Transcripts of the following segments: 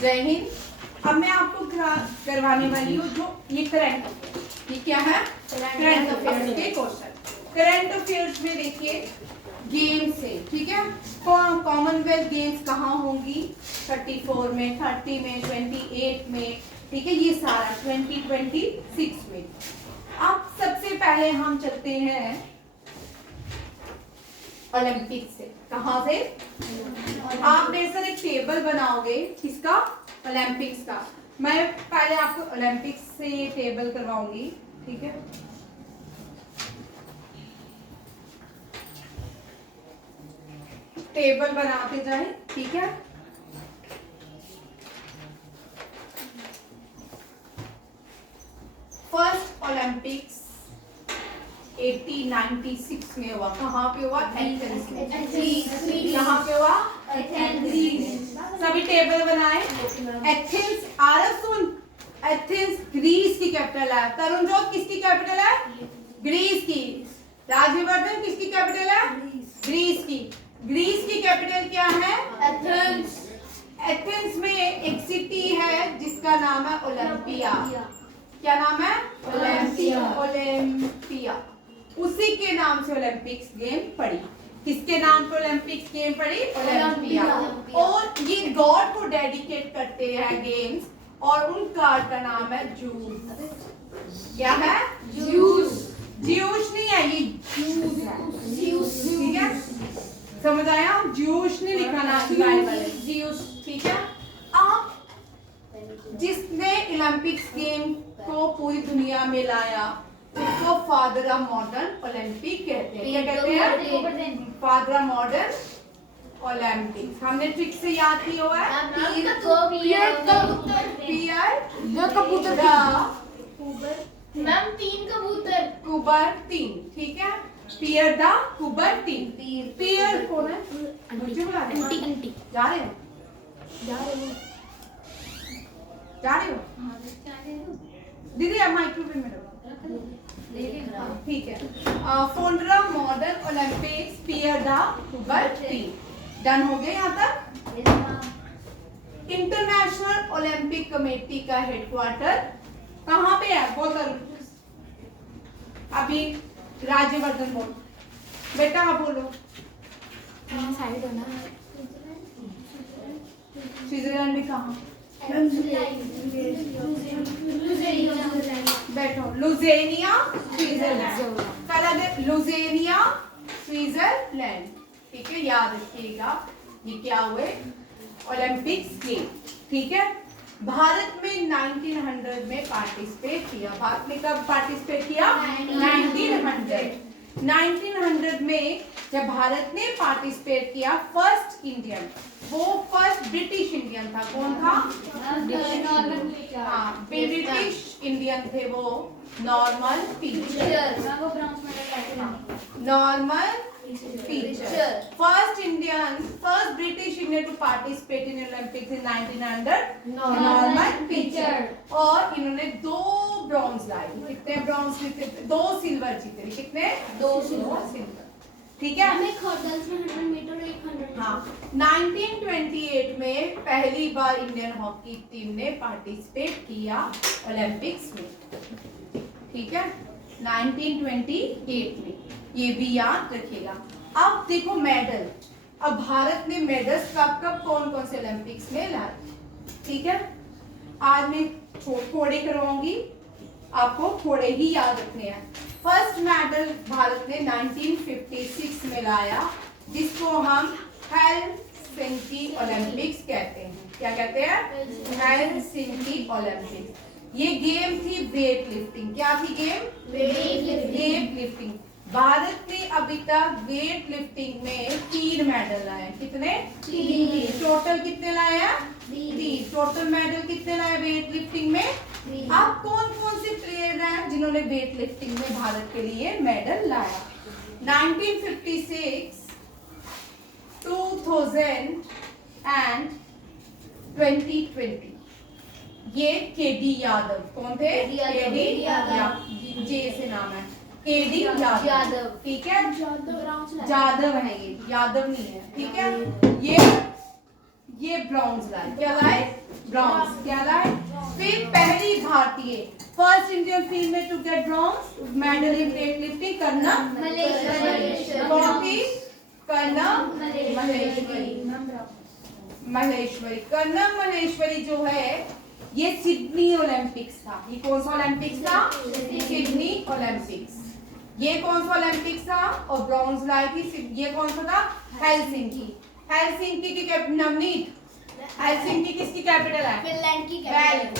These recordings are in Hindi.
जय हिंद। अब मैं आपको करवाने वाली हूँ जो ये करंट अफेयर, ये क्या है? करंट अफेयर्स के क्वेश्चन। करंट अफेयर्स में देखिए गेम्स है, ठीक है। कॉमनवेल्थ गेम्स कहाँ होंगी? 34 में, 30 में, 28 में, ठीक है, ये सारा 2026 में। अब सबसे पहले हम चलते हैं ओलंपिक से। कहाँ से? आप मेरे साथ एक टेबल बनाओगे किसका? ओलंपिक्स का। मैं पहले आपको ओलंपिक्स से टेबल करवाऊंगी, ठीक है। टेबल बनाते जाए, ठीक है। फर्स्ट ओलंपिक्स 1896 में हुआ। कहाँ पे हुआ? एथेंस में। कहाँ पे हुआ? एथेंस। सभी टेबल बनाए। एथेंस, आरव सुन, एथेंस ग्रीस की कैपिटल है। तरुण जोत किसकी कैपिटल है? ग्रीस की। राजवर्धन किसकी कैपिटल है? ग्रीस की। ग्रीस की कैपिटल क्या है? एथेंस। एथेंस में एक सिटी है जिसका नाम है ओलंपिया। क्या नाम है? ओलंपिया। ओलंपिया, उसी के नाम से ओलंपिक्स गेम पड़ी। किसके नाम पे ओलंपिक्स गेम पड़ी? ओलंपिया। और ये गॉड को डेडिकेट करते हैं गेम्स, और उन गॉड का नाम है ज़्यूस। क्या है? ज़्यूस। ज़्यूस नहीं है, ये ज़्यूस है, ठीक है। समझ आया? ज़्यूस नहीं लिखा नाम बाइबल, ज़्यूस, ठीक है। आप जिसने ओलंपिक्स गेम को पूरी दुनिया में लाया उसको फादर ऑफ मॉडर्न ओलंपिक कहते हैं। क्या कहते हैं? Father of modern Olympics. हमने ट्रिक से याद किया हुआ है। मैम 3 कबूतर। कुबर 3, ठीक है। पियर द कुबर 3। पियर कौन है? मुझे बुला रहे हैं। आंटी जा रहे हो? जा रहे हो? दीदी आप माइक्रोवेव में रखो, ठीक है। Founder of modern Olympics Pierre de Coubertin 3। Done हो गया यहाँ तक। इंटरनेशनल ओलंपिक कमेटी का हेडक्वार्टर कहाँ पे है? बोल अभी राज्यवर्धन बोल बेटा, आप बोलो। साइड होना। स्विट्जरलैंड में कहाँ? बैठो। लुज़ेनिया स्विट्जरलैंड। कल लुज़ेनिया स्विट्जरलैंड, ठीक है, याद रखिएगा। ये क्या हुए? ओलंपिक्स गेम, ठीक है। भारत में 1900 में पार्टिसिपेट किया। भारत ने कब पार्टिसिपेट किया? 1900 में जब भारत ने पार्टिसिपेट किया, फर्स्ट इंडियन, वो फर्स्ट ब्रिटिश इंडियन था। कौन था? हाँ, ब्रिटिश इंडियन थे वो, normal teacher. Normal teacher. First Indian, first British Indian to participate in Olympics in 1900, normal teacher. और इन्होंने 2 ब्रॉन्ज लाए। कितने ब्रॉन्ज जीते? 2 सिल्वर जीते। कितने? 2 सिल्वर, ठीक है। हमें हर्डल्स में 100 मीटर और 100। हाँ, 1928 में पहली बार इंडियन हॉकी टीम ने पार्टिसिपेट किया ओलंपिक्स में, ठीक है, 1928 में। ये भी याद रखिएगा। अब देखो मेडल। अब भारत ने मेडल्स कब कब कौन कौन से ओलंपिक्स में लाए, ठीक है। आज मैं थोड़े करवाऊंगी, आपको थोड़े ही याद रखने हैं। फर्स्ट मेडल भारत ने 1956 में लाया, जिसको हम हेलसिंकी ओलंपिक्स कहते हैं। क्या कहते हैं? Helsinki Olympics. ये गेम थी वेट लिफ्टिंग। क्या थी गेम? Weight lifting. भारत ने अभी तक वेट लिफ्टिंग में 3 मेडल लाए। कितने? 3। टोटल कितने लाए हैं? 3। टोटल मेडल कितने लाए वेट लिफ्टिंग में? अब कौन कौन से प्लेयर हैं जिन्होंने वेट लिफ्टिंग में भारत के लिए मेडल लाया? 1956, 2000 एंड 2020। ये केडी यादव। कौन थे? केडी यादव। जे से नाम है, केडी यादव, ठीक है। जादव है ये, यादव नहीं है, ठीक है। ये ब्रॉन्ज लाए। क्या लाए? ब्रॉन्ज क्या लाए। फिर पहली भारतीय first Indian female to get bronze medal in weight lifting Karnam Malleswari. कौन थी? कर्नम मलेश्वरी। कर्नम मलेश्वरी जो है ये सिडनी ओलंपिक्स था। ये कौन सा ओलंपिक्स था? Sydney Olympics. ये कौन सा ओलंपिक्स था? और ब्रॉन्ज लाई थी ये कौन सा था? हेलसिंकी। हेलसिंकी की नवनीत, हेलसिंकी किसकी कैपिटल है? फिनलैंड की वेरी गुड।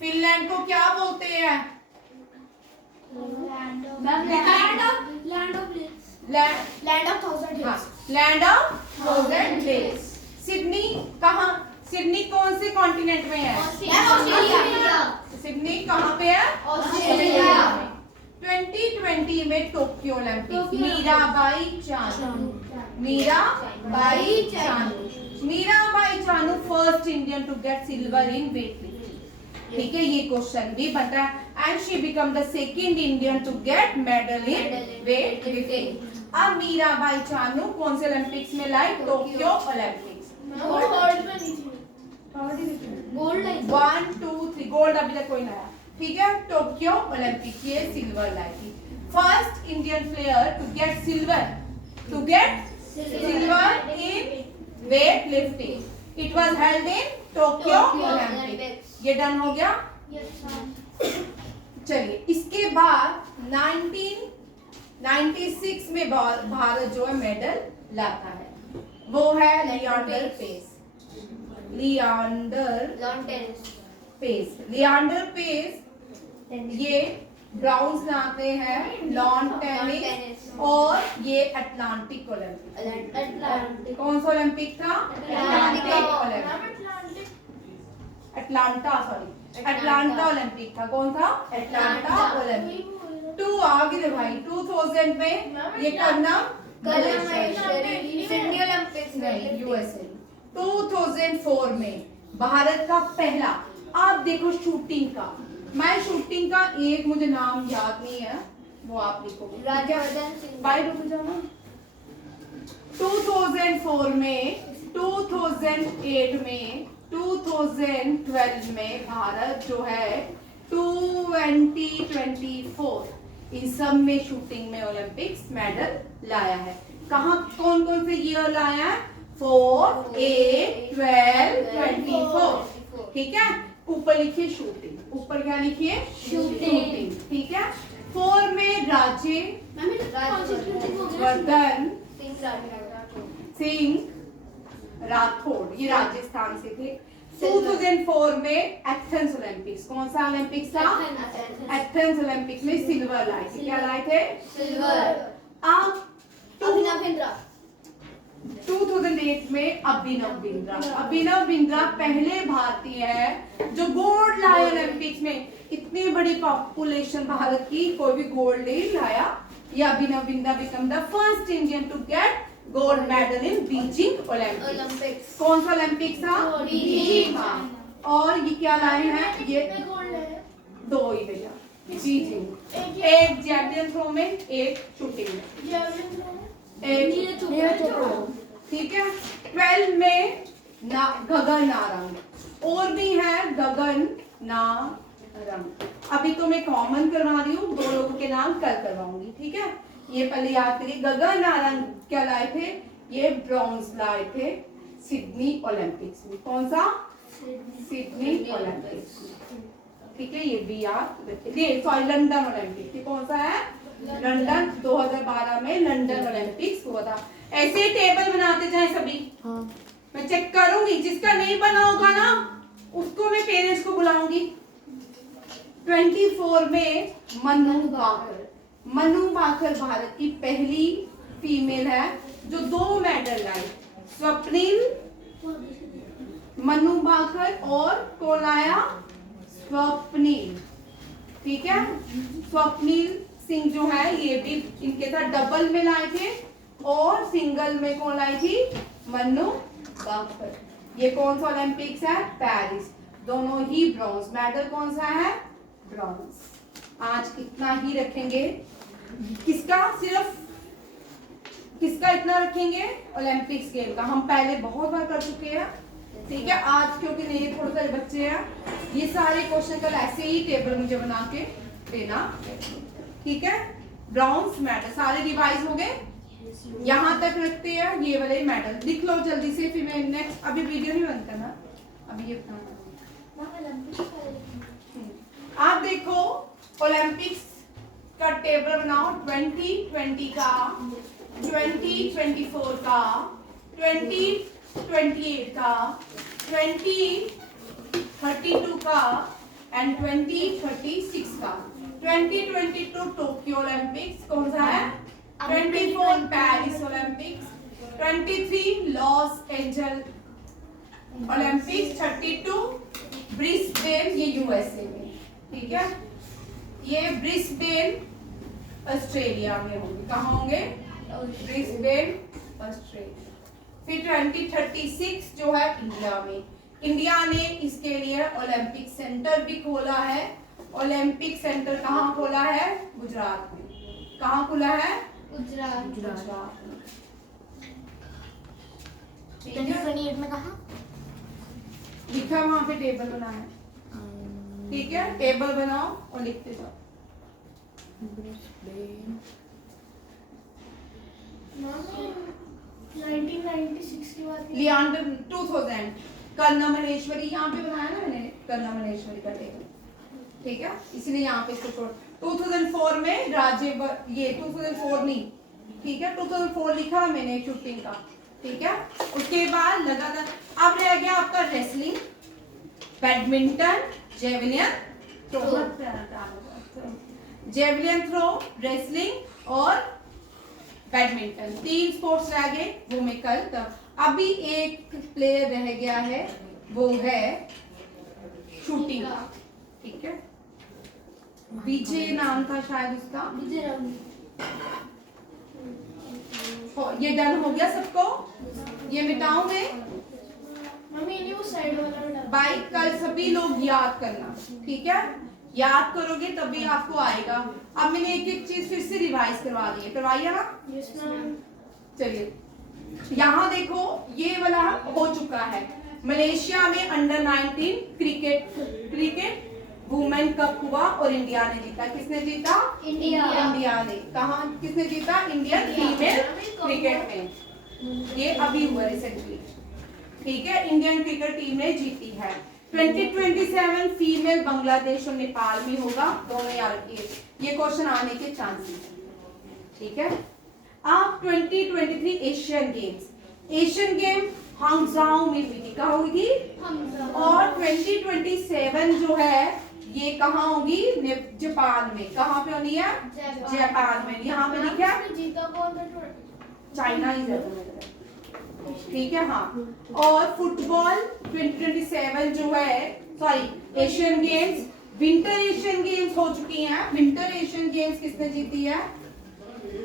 फिनलैंड को क्या बोलते हैं? Land of thousand hills. Land of thousand hills. Sydney कहाँ? सिडनी कौन से कॉन्टिनेंट में है? ऑस्ट्रेलिया। सिडनी कहाँ पे है? ऑस्ट्रेलिया। 2020 में Tokyo Olympics Mirabai Chanu. Mirabai Chanu. Mirabai Chanu first Indian to get silver in weight lifting. ठीक है, ये क्वेश्चन भी बता। And she become the second Indian to get medal in weight lifting. अब मीराबाई चानू कौन से ओलंपिक्स में लाई? Tokyo Olympics. गोल्ड 1 2 3 गोल्ड अभी तक कोई लाया। ठीक है, टोक्यो ओलंपिक ये सिल्वर लाई थी। First Indian player to get silver in weight lifting. It was held in Tokyo Olympic. ये डन हो गया। चलिए, इसके बाद 1996 में भारत जो है मेडल लाता है, वो है लियांडर पेस। लियांडर पेस ये ब्राउन्स लाते हैं लॉन टेनिस और ये अटलांटिक ओलंपिक। कौन सा ओलंपिक था? Atlantic Olympic. अटलांटा ओलंपिक था। कौन था? Atlanta Olympic. 2 आगे दे भाई। 2000 में ये करना सिडनी ओलंपिक्स में यूएसए। 2004 में भारत का पहला, आप देखो शूटिंग का, मैं शूटिंग का एक मुझे नाम याद नहीं है, वो आप लिखोगे। राज्यवर्धन सिंह। भाई रुक जाना। 2004 में, 2008 में, 2012 में भारत जो है 2024 इन सब में शूटिंग में ओलंपिक्स मेडल लाया है। कहाँ कौन कौन से ईयर लाया है? 4, 8, 12, 24। ठीक है, ऊपर लिखिए शूटिंग। ऊपर क्या लिखिए? शूटिंग। ठीक है। 4 में राज्यवर्धन सिंह राठौड़, ये राजस्थान से थे। 2004 में एथेंस ओलंपिक्स। कौन सा ओलंपिक्स था? एथेंस ओलंपिक में सिल्वर लाए थे। क्या लाए थे? सिल्वर। अब अभिनव बिंद्रा। 2008 में अभिनव बिंद्रा पहले भारतीय है जो गोल्ड लाए ओलंपिक्स में। इतनी बड़ी पॉपुलेशन भारत की, कोई भी गोल्ड नहीं लाया। ये Abhinav Bindra become the first Indian to get gold medal in Beijing Olympics. कौन सा ओलंपिक था? बीजिंग। और ये क्या लाए हैं? ये 2 ही भैया, बीजिंग। एक जैवलिन थ्रो में, एक शूटिंग में, ठीक है। 12 में गगन नारंग, और भी है गगन नारंग। अभी तो मैं कॉमन करवा रही हूँ, 2 लोगों के नाम कल करवाऊंगी। ठीक है, ये पहले याद करिए। गगन नारंग क्या लाए थे? ये ब्रॉन्ज लाए थे सिडनी ओलंपिक्स में। कौन सा? सिडनी ओलंपिक्स में। ठीक है, ये भी याद रखिए। Sorry, London Olympic. ये कौन सा है? लंदन। 2012 में लंदन ओलंपिक्स हुआ था। ऐसे टेबल बनाते जाए सभी। हाँ। मैं चेक करूंगी, जिसका नहीं बना होगा ना उसको मैं पेरेंट्स को बुलाऊंगी। 24 में मनु बाकर भारत की पहली फीमेल है जो 2 मेडल लाई। स्वप्निल मनु बाकर और कौन आया? स्वप्निल। ठीक है, स्वप्निल सिंह जो है ये भी इनके साथ डबल में लाए थे, और सिंगल में कौन लाई थी? मनु बाकर। ये कौन सा ओलंपिक्स है? पेरिस। दोनों ही ब्रॉन्ज। मेडल कौन सा है? ब्रॉन्ज। आज इतना ही रखेंगे। किसका इतना रखेंगे? ओलंपिक्स गेम का। हम पहले बहुत बार कर चुके हैं, ठीक है, आज क्योंकि नए थोड़े सारे बच्चे हैं, ये सारे क्वेश्चन कल ऐसे ही टेबल मुझे बना के देना, ठीक है। ब्रॉन्ज मेडल सारे रिवाइज हो गए, यहाँ तक रखते हैं ये वाले मेडल लिख लो जल्दी से, फिर मैं नेक्स्ट अभी वीडियो नहीं बंद करना, अभी ये आप देखो ओलंपिक्स का टेबल बनाओ, 2020 का, 2024 का, 2028 का, 2032 का एंड 2036 का। 2022 टोक्यो ओलंपिक्स कौन सा है? 24 Paris Olympics, 23 loss angel Olympics, 32 Brisbane, ये यूएसए में, ठीक है। ये ब्रिस्बेन ऑस्ट्रेलिया में होंगे, कहाँ होंगे? Brisbane Australia. फिर 2036 जो है इंडिया में, इंडिया ने इसके लिए ओलंपिक सेंटर भी खोला है। ओलंपिक सेंटर कहाँ खोला है? गुजरात में। कहाँ खुला है? गुजरात। गुजरात में। ठीक 2028 में कहाँ? लिखा है वहां पे, टेबल बना है, ठीक है। टेबल बनाओ और लिखते जाओ। मम्मी 1996 की बात है। लियांडर 2000 कर्णमलेश्वरी यहाँ पे बनाया ना मैंने, कर्णमलेश्वरी का टेबल, ठीक है, इसलिए यहाँ पे इसको छोड़। 2004 में राजीव, ये 2004 नहीं, ठीक है, 2004 लिखा है मैंने शूटिंग का, ठीक है। उसके बाद लगातार अब रह गया आपका wrestling, badminton, javelin throw, wrestling और बैडमिंटन, 3 स्पोर्ट्स रह गए, वो मैं कल तब। अभी एक प्लेयर रह गया है, वो है शूटिंग का, ठीक है। विजय नाम था शायद उसका, विजय रावल। ये डन हो गया सबको, ये मिटाऊं मैं? मम्मी नहीं वो साइड वाला डाल। भाई कल सभी लोग याद करना, ठीक है, याद करोगे तभी आपको आएगा। अब मैंने एक एक चीज फिर से रिवाइज करवा दी है, करवाइए ना? Yes ma'am. चलिए यहाँ देखो, ये वाला हो चुका है। मलेशिया में अंडर 19 क्रिकेट वुमेन कप हुआ और इंडिया ने जीता। किसने जीता? इंडिया ने। कहाँ किसने जीता? इंडियन फीमेल क्रिकेट में, ये अभी हुआ रिसेंटली, ठीक है। इंडियन क्रिकेट टीम ने जीती है। 2027 फीमेल बांग्लादेश और नेपाल में होगा, दोनों याद रखिए, ये क्वेश्चन आने के चांसेस, ठीक है। आप 2023 एशियन गेम हांगझाओ में हुई थी, कहाँ हुई थी? और 2027 जो है ये कहाँ होगी? जापान में। कहाँ पे होनी है? जापान में। यहाँ पे लिखा है जीता कौन था? चाइना ही है, ठीक है, हाँ। और फुटबॉल 2027 जो है, sorry Asian games, winter Asian games हो चुकी हैं। विंटर एशियन गेम्स किसने जीती है?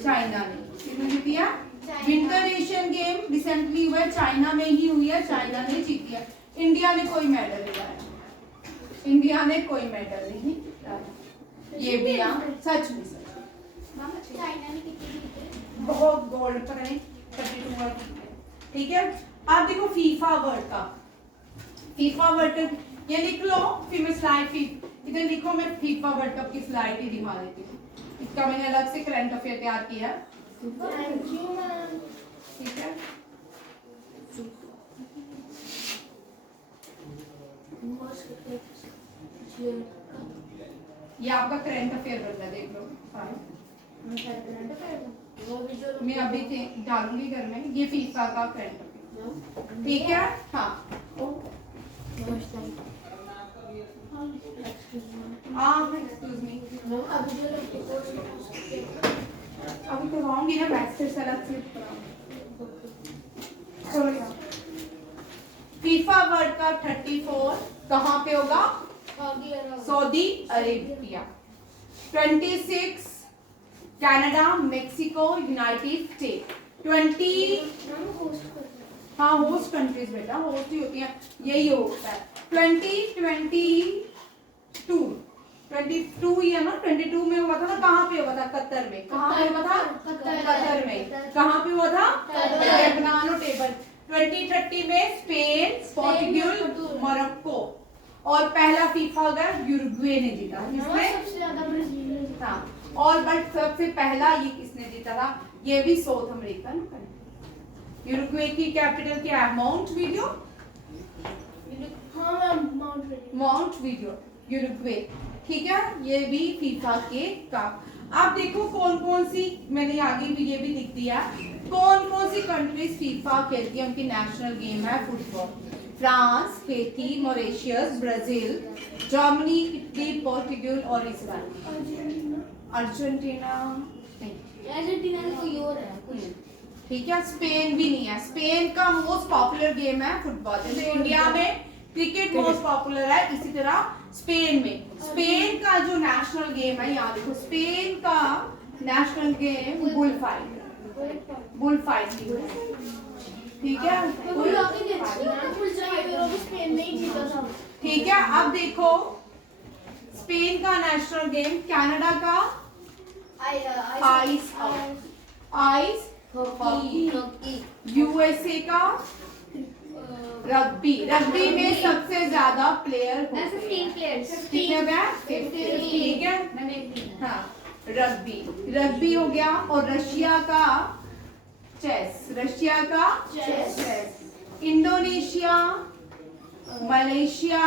चाइना ने। किसने जीती है? विंटर एशियन गेम रिसेंटली हुआ है, चाइना में ही हुई है, चाइना ने जीती है। इंडिया ने कोई मेडल नहीं लाया, इंडिया ने कोई मेडल नहीं लाया, ये भी सच में सच। चाइना ने कितनी जीते? बहुत गोल्ड पर है, 32 वर्ल्ड, ठीक है। आप देखो FIFA world cup, FIFA world cup ये लिख लो, फिर मैं स्लाइड इधर लिखो, मैं फीफा वर्ल्ड कप की स्लाइड ही दिखा देती हूँ। इसका मैंने अलग से करंट अफेयर तैयार किया है, थैंक यू मैम। ठीक है। ये आपका करंट अफेयर बनता है, देख लो मैं अभी डालूंगी घर में, ये फीफा का करंट अफेयर, ठीक है, हाँ। एक्सक्यूज मी, अभी करवाऊंगी ना बैच से अलग से। फीफा वर्ल्ड कप 34 कहाँ पे होगा? Saudi Arabia. 26 Canada, Mexico, United state. 20 हाँ होस्ट कंट्रीज बेटा, होस्ट ही होती है, यही होता है। 22 ही है ना, 22 में हुआ था ना, कहाँ पे हुआ था? कतर में। कहाँ पे हुआ था? कतर में। कहाँ पे हुआ था? बनानो टेबल। 2030 में स्पेन, पोर्टुगल, मोरक्को और पहला फीफा होगा यूरुग्वे ने जीता। किसने? सबसे ज्यादा ब्राजील ने जीता। हाँ, और बट सबसे पहला ये किसने जीता था? ये भी साउथ अमेरिकन कंट्री। यूरुग्वे की कैपिटल क्या है? माउंटवीडियो। हाँ मैम, माउंटवीडियो यूरुग्वे, ठीक है। ये भी फीफा के कप। अब देखो कौन कौन सी, मैंने आगे भी ये भी लिख दिया, कौन कौन सी कंट्रीज फीफा खेलती है, उनकी नेशनल गेम है football. France, Haiti, Mauritius, Brazil, Germany, Italy, Portugal और इजराइल। अर्जेंटीना नहीं, अर्जेंटीना में कोई और है। ठीक है। स्पेन भी नहीं है। स्पेन का मोस्ट पॉपुलर गेम है फुटबॉल। जैसे इंडिया में क्रिकेट मोस्ट पॉपुलर है, इसी तरह स्पेन में, स्पेन का जो नेशनल गेम है, यहाँ देखो, स्पेन का नेशनल गेम बुल फाइटिंग है, ठीक है। स्पेन में ही जीता था। ठीक है। अब देखो स्पेन का नेशनल गेम, कनाडा का आइस हॉकी, यूएसए का रग्बी। रग्बी में सबसे ज्यादा प्लेयर होते हैं, 15 प्लेयर्स। ठीक है मैम, ठीक है। हाँ, रग्बी हो गया। और रशिया का चेस, इंडोनेशिया, मलेशिया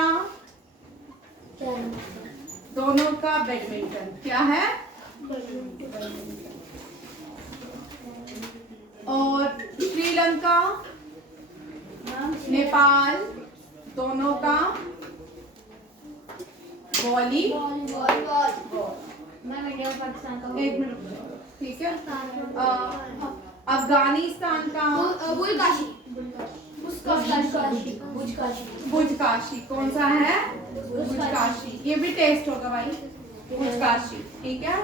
दोनों का बैडमिंटन। क्या है? और श्रीलंका, नेपाल दोनों का वॉलीबॉल। मैं इंडिया और पाकिस्तान का। एक मिनट, ठीक है। अफगानिस्तान का बुजकाशी। कौन सा है? बुजकाशी। ये भी टेस्ट होगा भाई, बुजकाशी, ठीक है।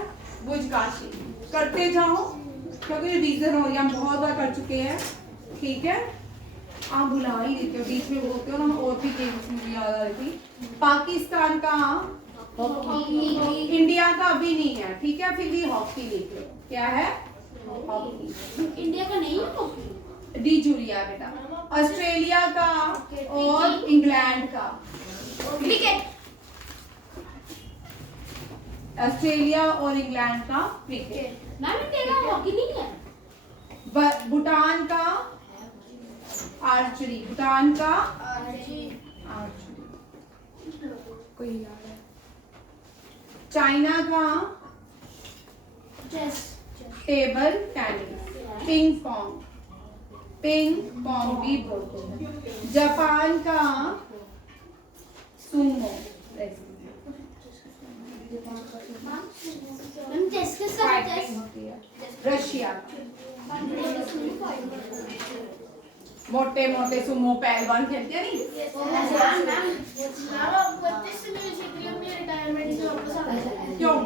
बुजकाशी करते जाओ क्योंकि रिवीजन हो रही है, हम बहुत बार कर चुके हैं, ठीक है। आप बुला ही देते हो, बीच में बोलते हो ना, और भी गेम्स मुझे याद आ रही थी। पाकिस्तान का हॉकी, इंडिया का अभी नहीं है, ठीक है, फिर भी हॉकी लेते हो। क्या है? हॉकी। इंडिया का नहीं है हॉकी। डी जूरिया बेटा। ऑस्ट्रेलिया का और इंग्लैंड का क्रिकेट। ऑस्ट्रेलिया और इंग्लैंड का क्रिकेट। मैम इंडिया का हॉकी नहीं है। भूटान का आर्चरी, भूटान का आर्चरी। कोई याद है? चाइना का chess. Table tennis, ping pong भी बोलते हैं। जापान का सुमो। मैम चेस के साथ चेस। रशिया मोटे मोटे सुमो पहलवान खेलते नहीं। क्यों?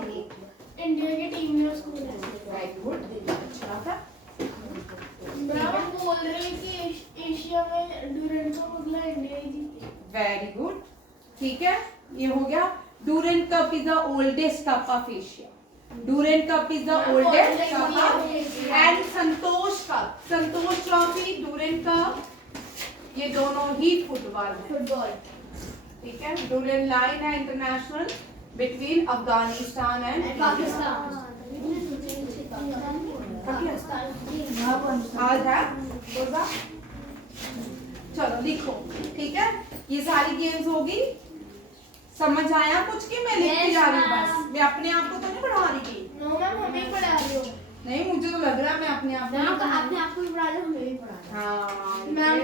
इंडिया की टीम में उसको वेरी गुड, अच्छा था। मैम बोल रही कि एशिया में ड्यूरेंट का बदला इंडिया ही जीती। वेरी गुड, ठीक है। ये हो गया। Durand cup is the oldest cup of Asia. Durand cup is the oldest cup. And Santosh trophy, Durand cup, ये दोनों ही फुटबॉल, ठीक है। डूरेंट लाइन है international between Afghanistan and Pakistan. आज है होगा। चलो लिखो, ठीक है। ये सारी गेम्स होगी। समझ आया कुछ की मैं लिखती जा रही हूँ बस, मैं अपने आप को तो नहीं पढ़ा रही थी। नो मैम हमें पढ़ा रही हो। नहीं, मुझे तो लग रहा है मैं अपने आप को अपने आप को भी पढ़ा रहे हो, हमें भी पढ़ा रहे हो। हाँ, मैम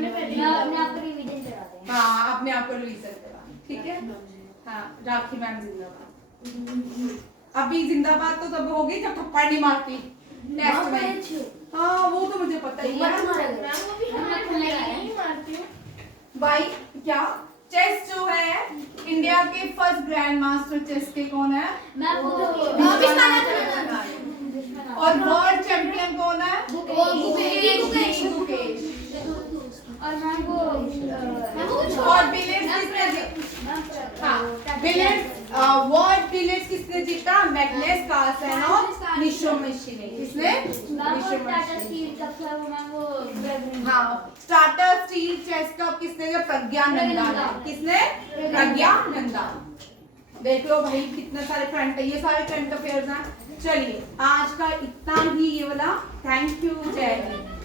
ने पहले अपने आप को रिवीजन कराते हैं। हाँ, अपने आप को रिवीजन करा, ठीक है। हाँ, राखी मैम जिंदाबाद। अभी जिंदाबाद तो तब होगी जब थप्पड़ नहीं मारती टेस्ट में। हाँ, वो तो मुझे पता ही है। मैम वो भी हमें नहीं मारती हूँ। भाई क्या चेस जो है, इंडिया के फर्स्ट ग्रैंड मास्टर चेस के कौन है? और वर्ल्ड चैंपियन कौन है? मुकेश। और मैम वो और बिलियर्ड्स किसने जीता? हाँ, बिलियर्ड्स वर्ल्ड बिलियर्ड्स किसने जीता? मैग्नस कार्लसन और निशोमिशी ने, किसने? निशोमिशी। हाँ हाँ, स्टार्टर स्टील चेस कप किसने दिया? प्रज्ञानंदा ने। किसने? प्रज्ञानंदा। देख लो भाई कितने सारे करंट, ये सारे करंट अफेयर्स हैं। चलिए आज का इतना ही ये वाला। थैंक यू, जय हिंद।